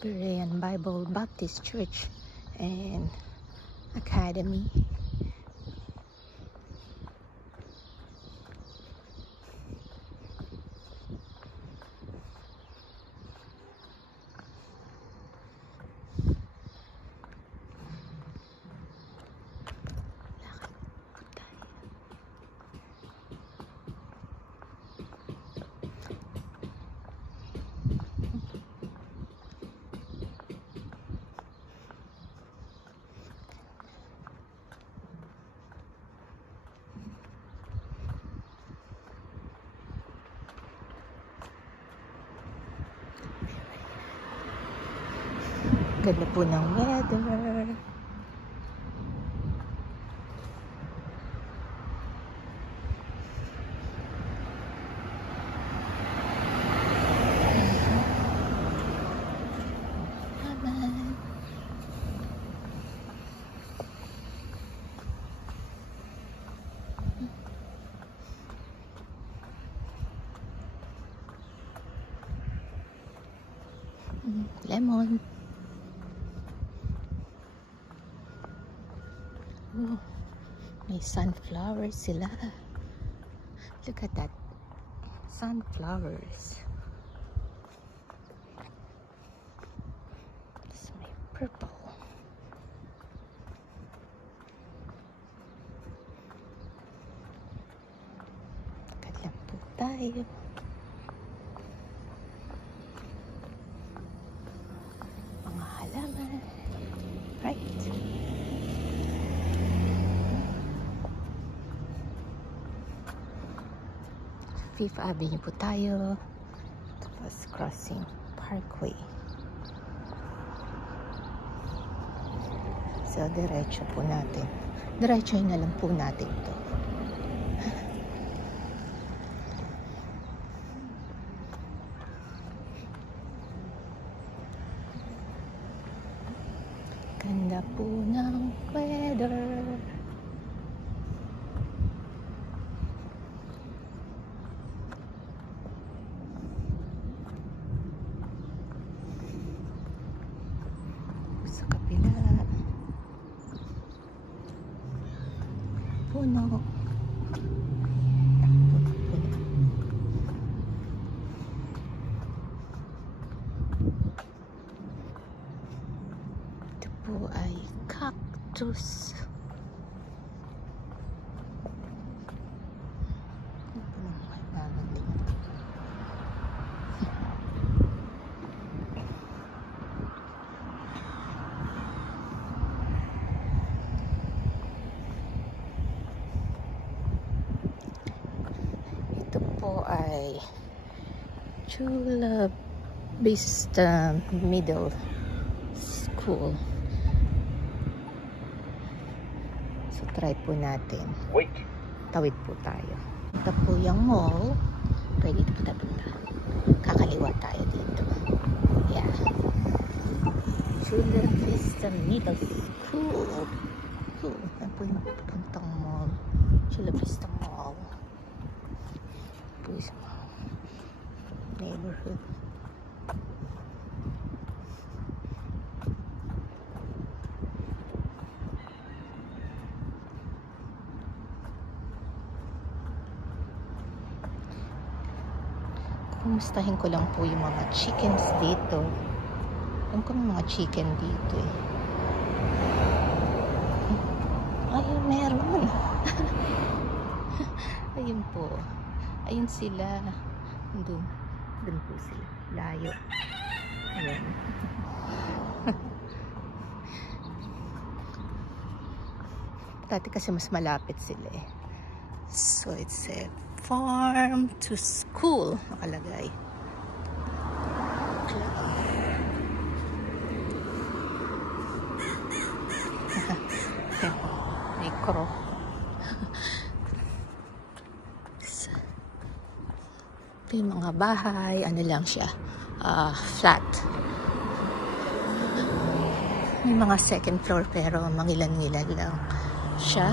Berean Bible Baptist Church and Academy. Ganda po ng weather. Lemon. Oh, may sunflowers sila. Look at that. Sunflowers. This may purple. Look lang po tayo. Mga halaman. Right. Fifth Avenue po tayo, tapos crossing Parkway. So diretso po natin, diretsohin na lang po natin ito. Ganda po ng weather. Puno. Ito po ay cactus. Ay Chula Vista Middle School. So try po natin. Tawid po tayo. Ito po yung mall. Pwede dito po tayo punta. Kakaliwa tayo dito. Yeah. Chula Vista Middle School. Yan po yung puntang mall. Chula Vista Mall. Neighborhood. Kumustahin ko lang po yung mga chickens dito. Alam ko mga chicken dito eh. Ayun, meron. Ayun po. Ayun sila. Doon po sila. Layo. Ayan. Dati kasi mas malapit sila eh. So it's a farm to school nakalagay. Micro. Ito yung mga bahay, ano lang siya, flat. May mga second floor pero mangilan-ngilan lang siya.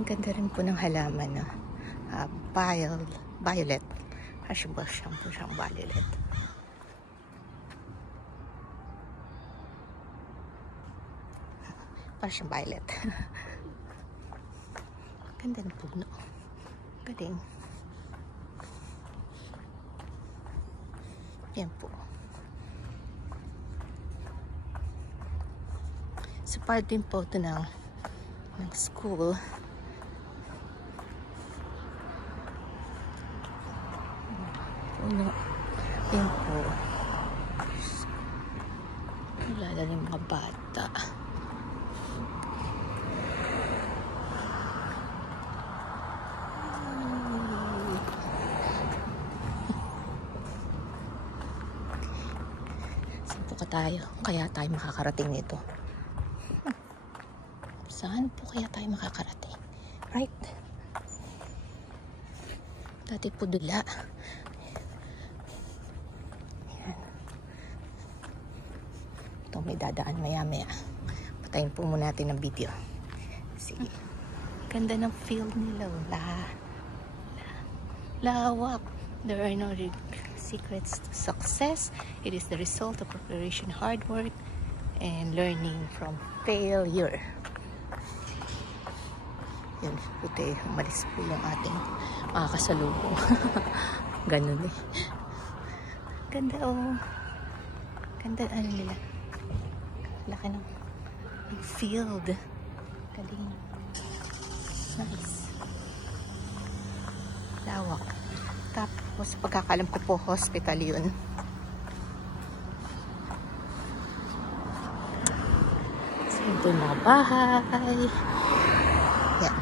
Ang ganda rin po ng halaman na violet. Siyang po siyang violet. Parang siyang violet. Ganda ng puno. Galing. Yan po. So part din po ito ng school. Puno. Yan po. Wala rin mga bata. Saan po tayo? Kaya tayo makakarating nito? Saan po kaya tayo makakarating? Right? Dati po dula. Ayan. Ito may dadaan maya-maya. Patayin po muna natin ng video. Sige. Ganda ng field nila. Lawak. There are no secrets to success. It is the result of preparation, hard work, and learning from failure. Yan, puti. Umalis po yung ating makakasalubong. Ganun eh. Ganda oh. Ganda ano nila. Laki ng field. Galing. Nice. Lawak. Tapos pagkakalam ko po hospital yun. So ito yung mga bahay. Yan.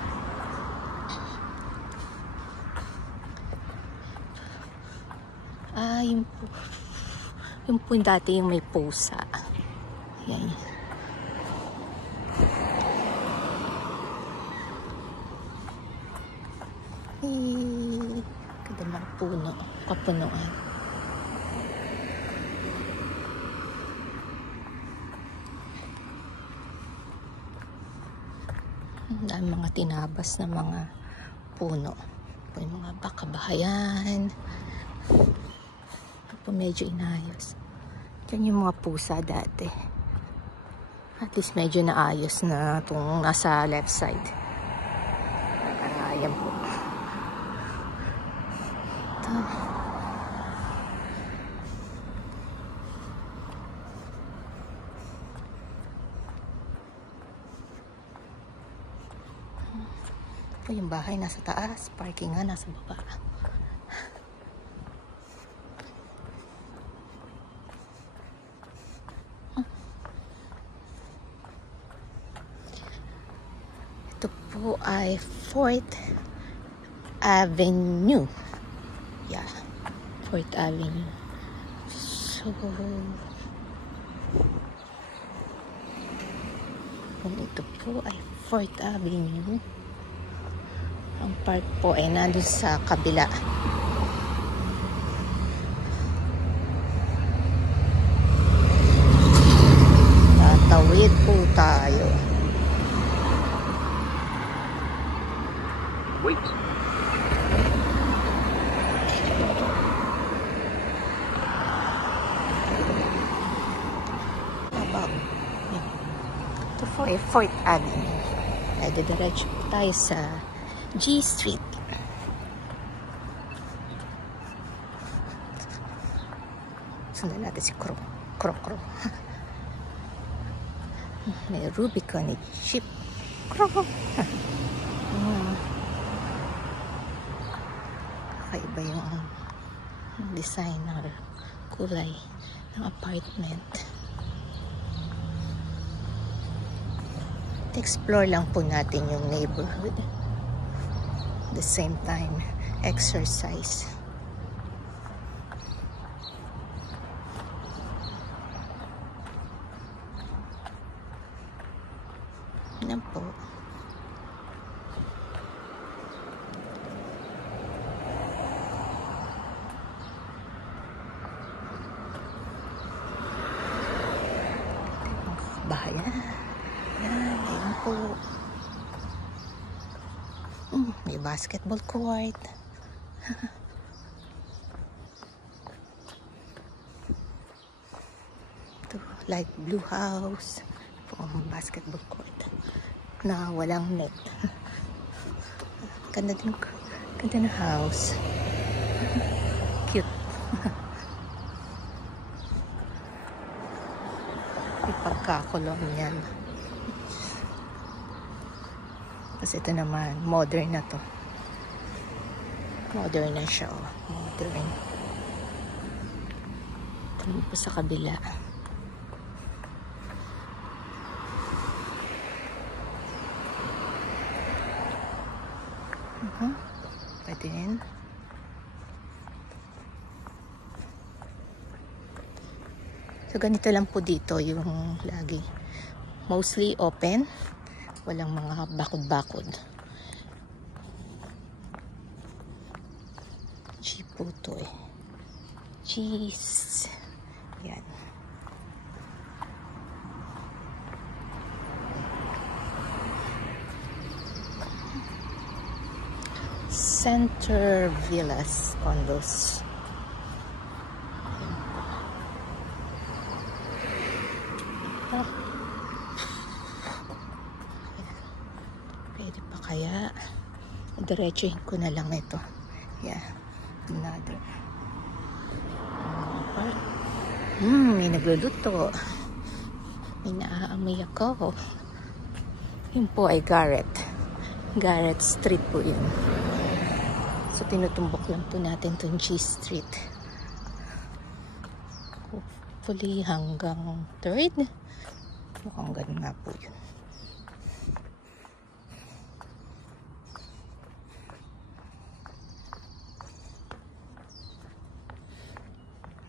Yung po yung dati yung may pusa. Yan. Ganda ng puno. Kapunuan. Ang mga tinabas na mga puno. Yung mga bakabahayan. Po medyo inayos. Diyan yung mga pusa dati. At least medyo naayos na itong nasa left side. Ayan po. Ito. Ito yung bahay nasa taas. Parking nga nasa baba. Ito po ay 4th Avenue. Yeah, 4th Avenue. So, kung ito po ay 4th Avenue, ang park po ay nandun sa kabila. Tatawid po tayo. Wait. About ito po ay 4th Avenue. Ay didiretso tayo sa G Street. Sundan natin si Crow. Crow. May Rubicon chip. Crow. Kakaiba yung design ng kulay ng apartment. Explore lang po natin yung neighborhood. At the same time, exercise. Yan po. Bahayan. Yan po. may basketball court. Ito, light blue house. Basketball court na walang net. Ganda na house. Cute. Ipagkakulong yan. Tapos ito naman, modern na to. Modern na siya. Modern. Ito po sa kabila. Pwede rin. So, ganito lang po dito yung lagi. Mostly open. Walang mga bakod-bakod. Cheap po to eh. Cheese. Yan. Center Villas condos. Pwede pa kaya diretsuhin ko na lang ito. Yeah, another. May nagluluto. May naaamoy ako. Yun po ay Garrett Street po yun. So, tinutumbok lang po natin itong G Street. Hopefully, hanggang 3rd. Mukhang ganun nga po yun.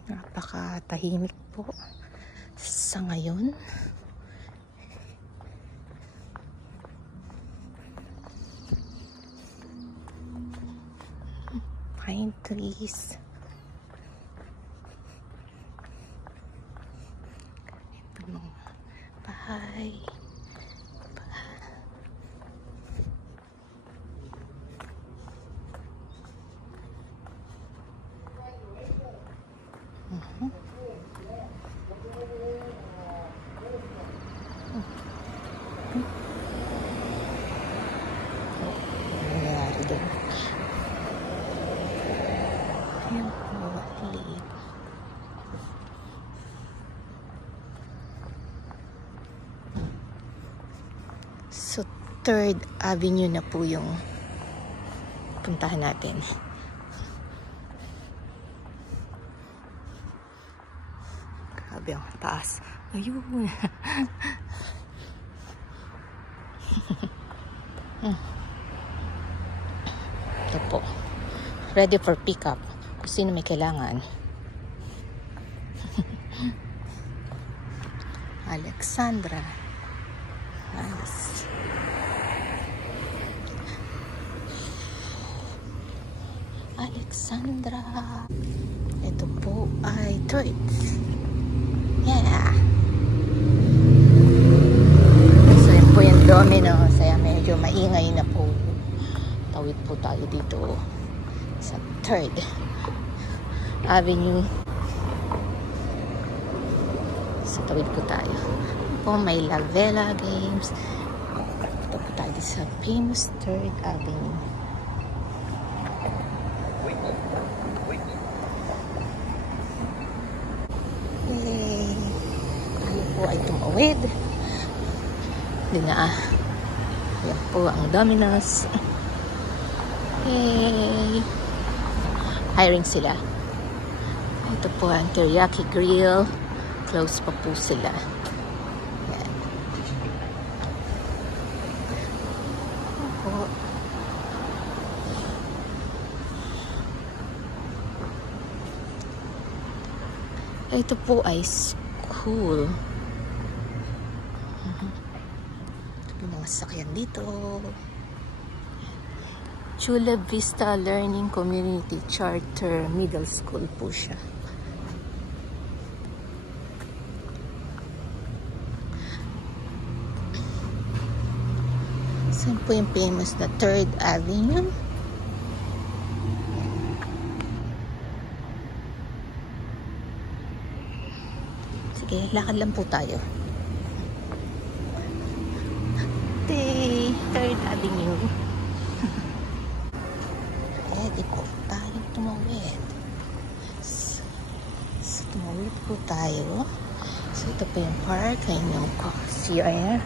Napakatahimik po sa ngayon. Pine trees. Ito mga bahay. Nangyari din. Ayan po, liit. So, 3rd Avenue na po yung puntahan natin. Grabe ang taas. Ayun. Ito po. Ready for pickup. Kung sino may kailangan. Alexandra. Nice. Alexandra. Ito po ay 3rd. Yeah. So yun po yung Domino's. Kaya medyo maingay na po. Tawid po tayo dito sa 3rd Avenue. So tawid po tayo. Po may La Vela Games. Ito po tayo sa famous 3rd Avenue. Yay! Tayo po ay tumawid. Hindi na yan po ang Domino's. Hey! Hiring sila. Ito po ang Teriyaki Grill. Close pa po sila. Yan. Opo. Ito po ay school. Ito mga sakyan dito. Chula Vista Learning Community Charter Middle School po siya. Saan po yung famous na 3rd Avenue? Sige, lakad lang po tayo. 3rd Avenue. Pwede po tayong tumawid. So, tumawid po tayo. So, ito po yung park. Ayan yung CR.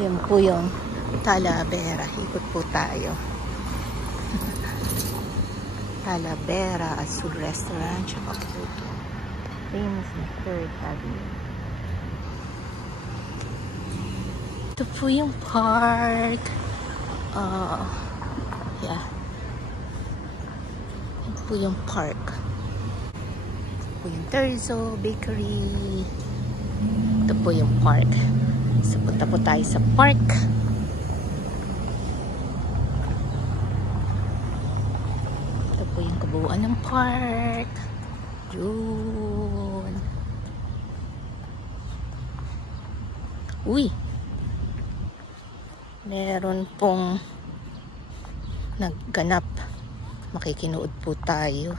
Ayan po yung Talavera. Ikot po tayo. Talavera Azul Restaurant. Tsaka po ito. Famous na 3rd Avenue. Ito po yung park. Yeah. Ito po yung park. Ito po yung Terzo Bakery. Ito po yung park. So, punta po tayo sa park. Ito po yung kabuuan ng park. Yun. Uy! Meron pong nagganap. Makikinood po tayo.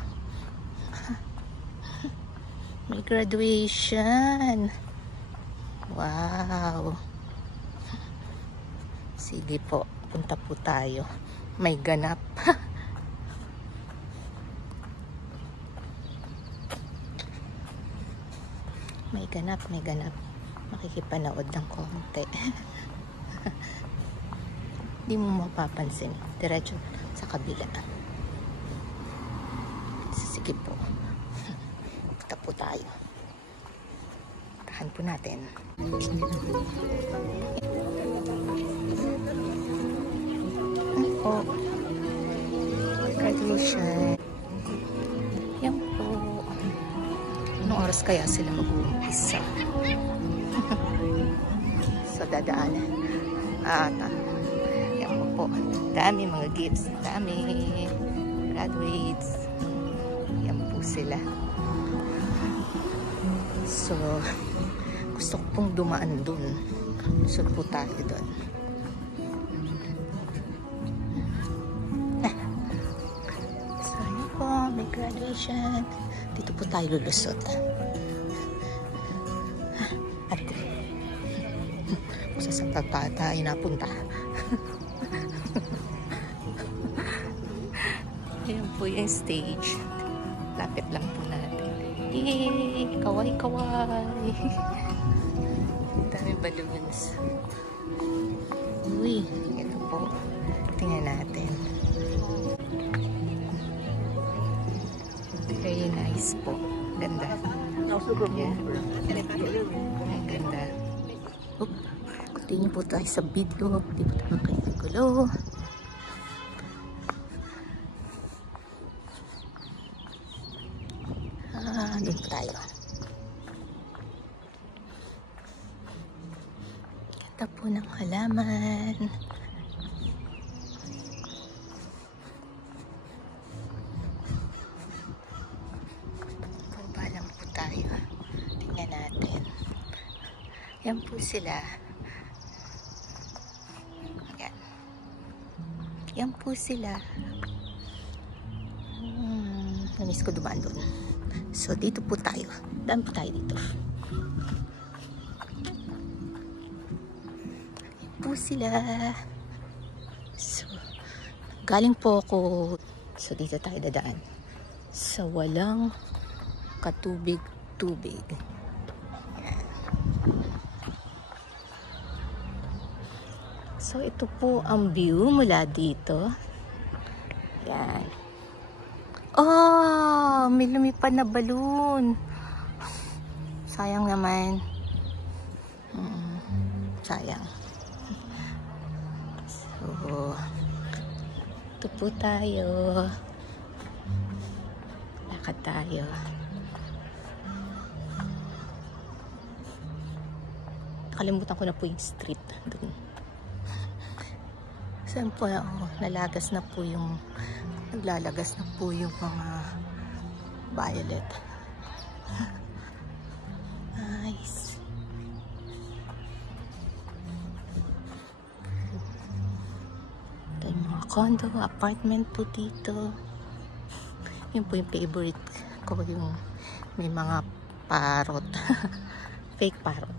May graduation. Wow. Sige po, punta po tayo. May ganap. May ganap, may ganap. Makikipanood ng konti. Hindi mo mapapansin. Diretso sa kabila. Sige po. Punta po tayo. Tahan po natin. Po. Graduation. Yan po. Anong oras kaya sila mag-uumpisa? So, dadaanan. Yan po. Dami mga gifts. Dami. Graduates. Yan po sila. So, gusto ko pong dumaan dun. So, po tayo dun. So, yun po. May graduation. Dito po tayo lulusot. Ate. Kung saan tayo napunta. Ayan po yung stage. Lapit lang po natin. Yay! Kaway, kaway! Dami balloons. Uy, ito po. Tingnan natin. Very nice po. Ganda. Yeah. Ang ganda. Oop. Continue po tayo sa video. Di po tayo makikigulo. Doon po tayo. Ganda po ng halaman. Baba lang po tayo. Tingnan natin. Yan po sila. Yan. Yan po sila. Namiss ko dumaan doon. So, dito po tayo. Dami po tayo dito. Yan po sila. So, galing po ako. So, dito tayo dadaan. Sa walang katubig-tubig. Yan. So, ito po ang view mula dito. Yan. Oh, may lumipad na balloon. Sayang naman. Sayang. So, ito po tayo. Lakad tayo. Nakalimutan ko na po yung street. Doon. Saan po? Oh, nalagas na po yung naglalagas na po yung mga violet. Nice. condo, apartment po dito. Yun po yung favorite ko, yung may mga parrot. Fake parrot.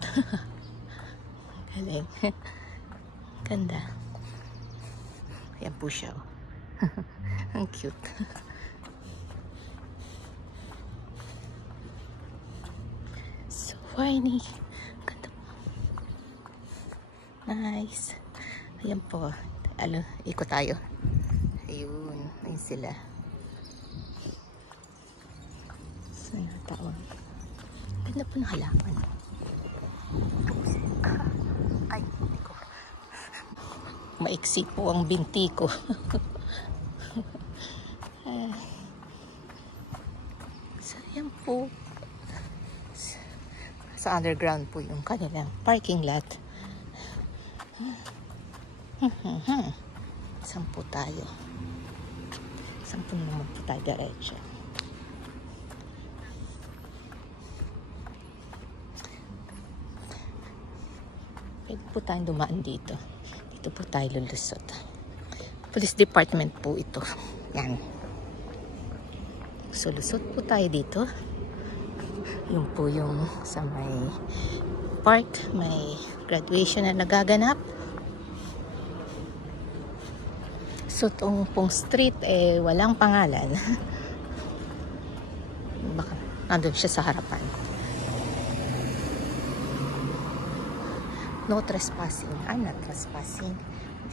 Galing. Ganda. Ayan po siya. Ang cute. So whiny. Ganda po. Nice. Ayan po. Ikot tayo. Ayun. Ayun sila. So yung tawag. Ganda po ng halaman. Ay, hindi ko. Maiksi po ang binti ko. So yan po. Sa underground po yung kanilang parking lot. Saan po tayo? Saan po naman po tayo diretso? Pwede po tayong dumaan dito. Dito po tayo lulusot. Police department po ito. Yan. So lusot po tayo dito. Yung po yung sa may park, may graduation na nagaganap. So itong pong street walang pangalan. Baka nandun siya sa harapan. No trespassing. I'm not trespassing.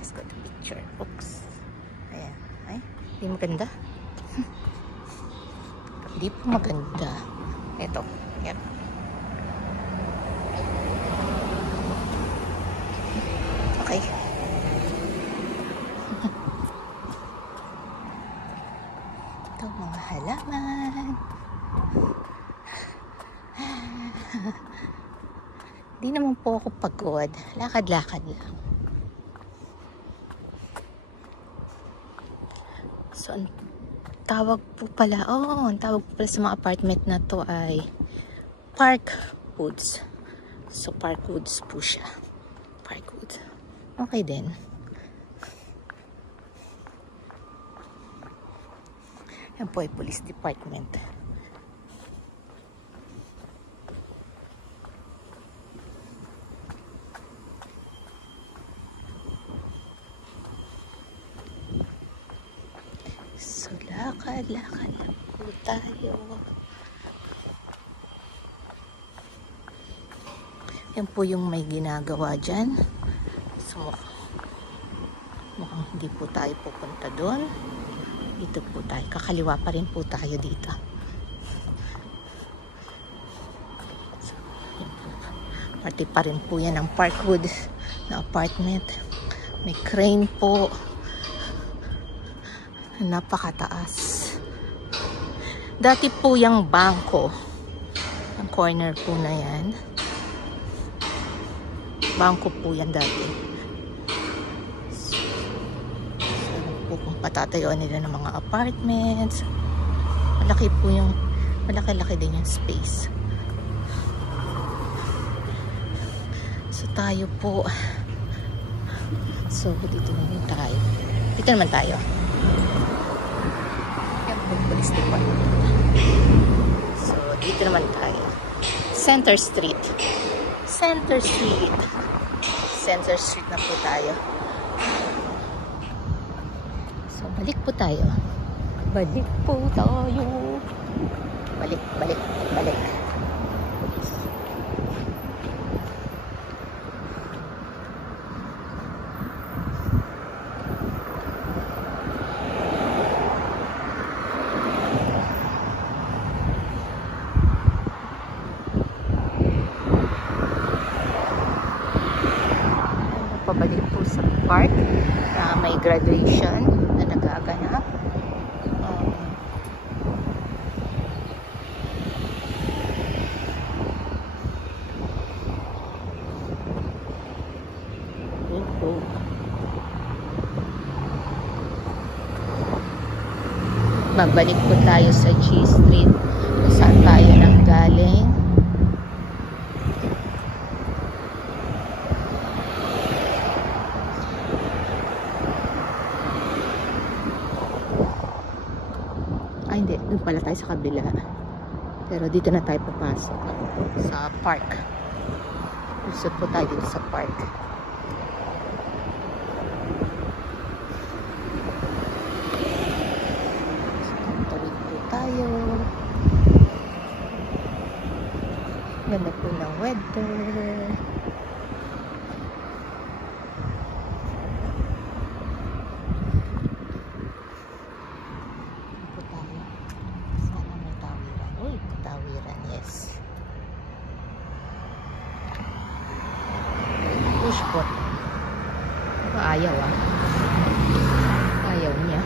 Just got a picture. Oops. Ayan. Ay, hindi maganda. Hindi po maganda. Ito. Yan. Okay. Ito mga halaman. Di naman po ako pagod. Lakad-lakad lang. So, ang tawag po pala, ang tawag po pala sa mga apartment na to ay Parkwoods. So, Parkwoods po siya. Parkwoods. Okay din. Yan po ay police department. So, lakad-lakad lang po tayo. Yan po yung may ginagawa dyan. So, mukhang hindi po tayo pupunta doon. Dito po tayo. Kakaliwa pa rin po tayo dito. So, yan po. Party pa rin po yan ng Parkwood na apartment. May crane po. Napakataas. Dati po yung bangko. Ang corner po na yan. Bangko po yan dati. So po kung patatayuan nila ng mga apartments. Malaki po yung, malaki-laki din yung space. So tayo po. So dito naman tayo. Dito naman tayo. Police department. So, dito naman tayo. Center Street. Center Street. Center Street na po tayo. So, balik po tayo. Balik po tayo. Balik, balik, balik. Pabalik po sa park na may graduation na nagaganap. Babalik po tayo sa G Street kung saan tayo nang galing. pala tayo sa kabila. Pero dito na tayo papasok sa park. Usot po tayo dito sa park. Tawid po tayo. Ganda po ng weather. Pushpot. Ayaw ayaw niya.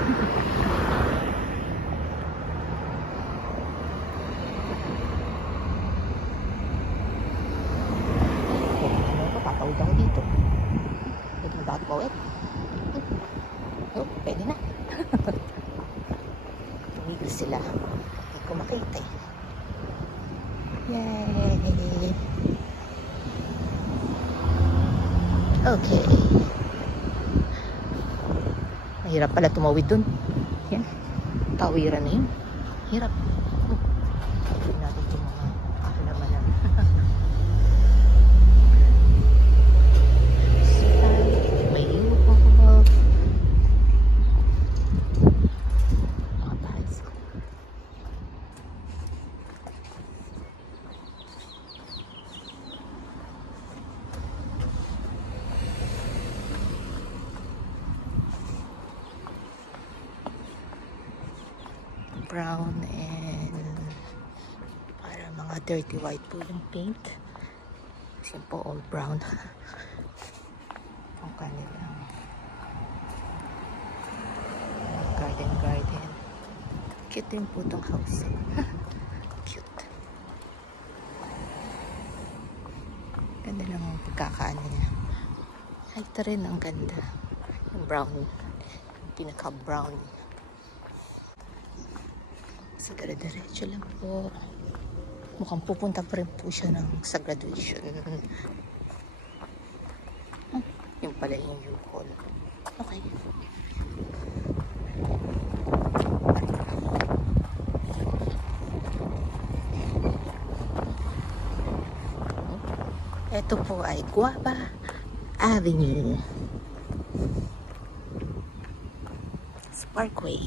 Papatawid ako dito. Pwede na ba ako pawit? Oh, pwede na. Tumigil sila. Hindi ko makita eh. Yay! Okay. Mahirap pala tumawid dun. Yan. Tawiran na yun. Hirap. Tignan natin itong mga akalamanan. May lupa. Mga bahay. Brown and para mga dirty white po yung paint. Kasi po all brown. Ang kanilang garden. Cute din po itong house. Cute. Ganda lang ang pagkakaano niya. Ito rin ang ganda. Yung brown. Pinaka-brown. So, dire-diretso lang po. Mukhang pupunta pa rin po siya sa graduation. Yung pala yung U-Haul. Okay. Ito po ay Guava Avenue. Parkway.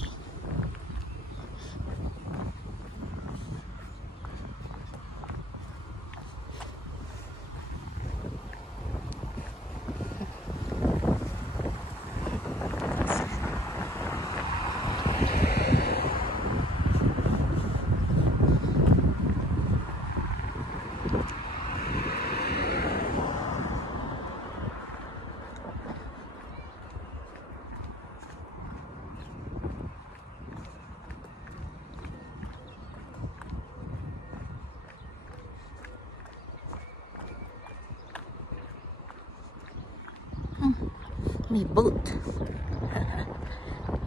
May boat.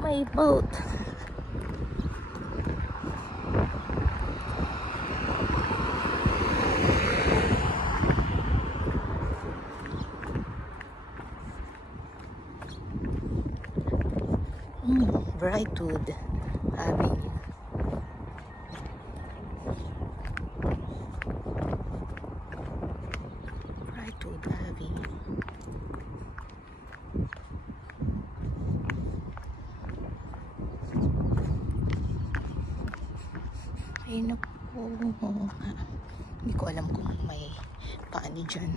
May boat. Brightwood Avenue. Brightwood Avenue. Ay naku, hindi ko alam kung may paani dyan.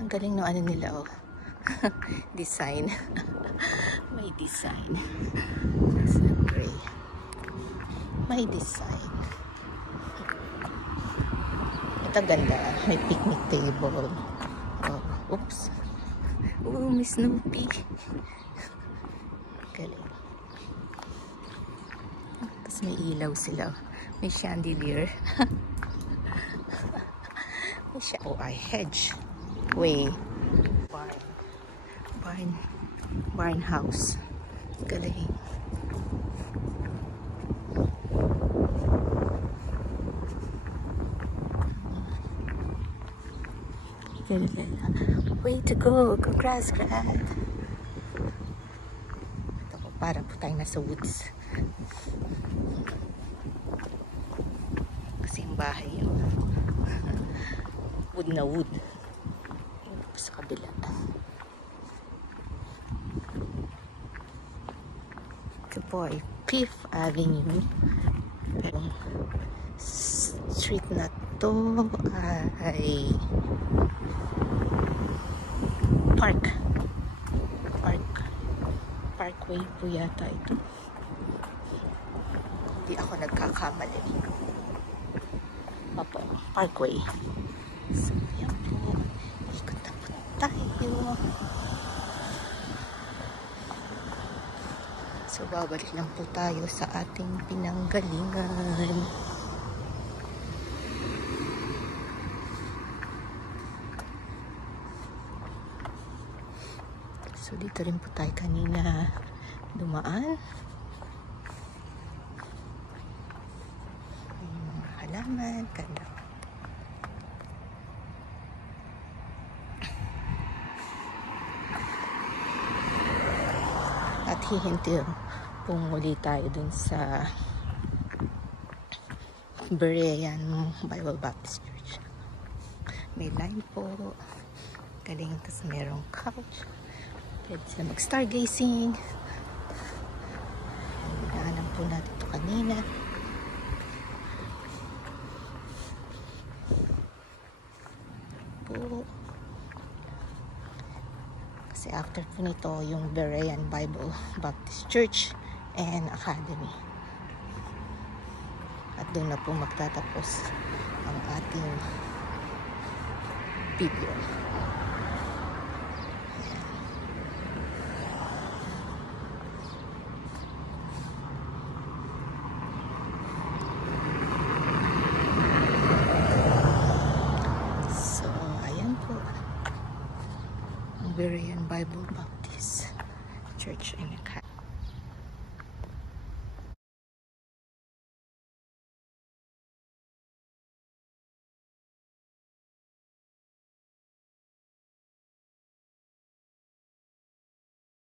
Ang galing ng ano nila, oh. Design. May design. Nasa gray. May design. Ito ganda. May picnic table. Oh, oops. Oh, Miss Snoopy. Galing. Tapos may ilaw sila. May chandelier. Oh, I hedge. Way. Barn house. Galing. Way to go. Congrats, grad. Ito po, para po tayo nasa woods. yung bahay yung wood na wood. Sa kabila. Ito po ay 5th Avenue. Pero street na to ay Parkway po yata ito. Hindi ako nagkakamali. Opo, Parkway. So, yan po. Ikot na po tayo. So, babalik lang po tayo sa ating pinanggalingan. So, dito rin po tayo kanina dumaan. Yung mga halaman, ganda. At hihinti pong muli tayo dun sa Berean Bible Baptist Church. May line po. Galing, tapos merong couch. Pwede sila mag-stargazing. Hinaanan po natin ito kanina. Po. Kasi after po nito, yung Berean Bible Baptist Church and Academy. At doon na po magtatapos ang ating video. So, ayan po. Ang Berean Bible Baptist Church and Academy.